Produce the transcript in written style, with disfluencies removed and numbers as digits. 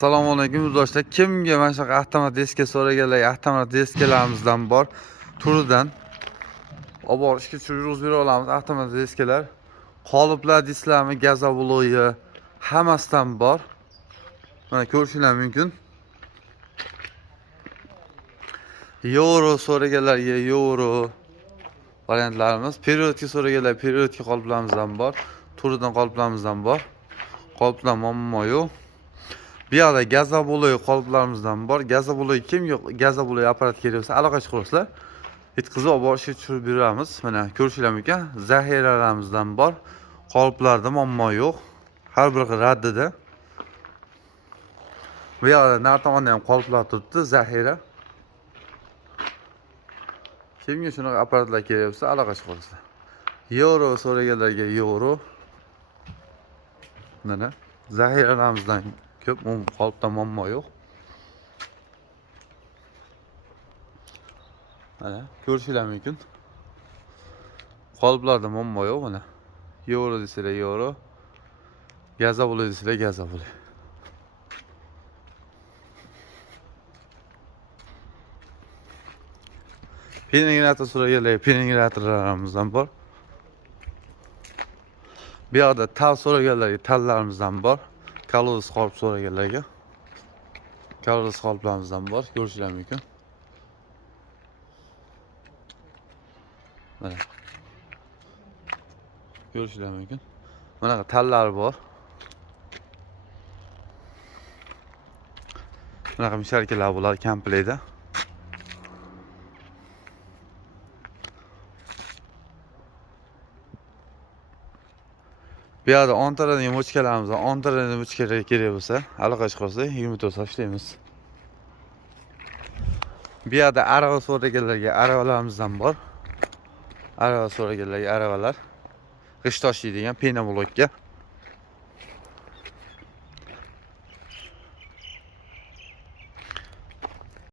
Assalomu alaykum do'stlar. Kimga mana shunaqa avtomat diska so'raganlar, avtomat diskalarimizdan bor. Turidan olib borishga tushirib bera olamiz. Avtomat diskalar, qoliplar, disklarmi, gazobloyi hammasidan bor. Mana ko'rishingiz mumkin. Euro so'raganlarga euro variantlarimiz, periodga so'raganlar periodga qoliplarimizdan bor. Turidan qoliplarimizdan bor. Qoliplar muammo yo'q. Bu yerda gazobloyi qoliplarimizdan bor. Gazobloyi kim yo'q, gazobloyi apparat kerak bo'lsa aloqa chiqarsizlar. Yetkazib olib borishga tushirib beramiz. Mana ko'rishingiz mumkin. Zahiralarimizdan bor. Qoliplarda muammo yo'q. Har biri raddida. Bu yerda nar tomonda ham qoliplar turibdi, zahira. Kimga shunaqa apparatlar kerak bo'lsa aloqa chiqarsizlar. Euro so'raganlarga euro. Mana zahiralarimizdan ko'p, qolipda muammo yo'q. Mana ko'rishingiz mumkin. Qoliplarda muammo yo'q mana. Euro desanglar euro. Gazobloyi desanglar gazobloyi. Penetrator so'raganlar, penetratorlarimizdan bor. Bu yerda tal so'raganlarga tallarimizdan bor. Kaloriz qolip so'raganlarga kaloriz qoliplarimizdan bor. Ko'rishingiz mumkin. Mana ko'rishingiz mumkin. Bunaqa tallar bor. Bunaqa misharkalar bo'lar komplektda. Bu yerda 10 ta mochkalarimizdan 10 ta mochkalar kerak bo'lsa, aloqa chiqarsa 24 soat ishlaymiz. Bu yerda arava so'raganlarga aravalarimizdan bor. Arava so'raganlarga aravalar. G'ish tashlaydigan pena blokka.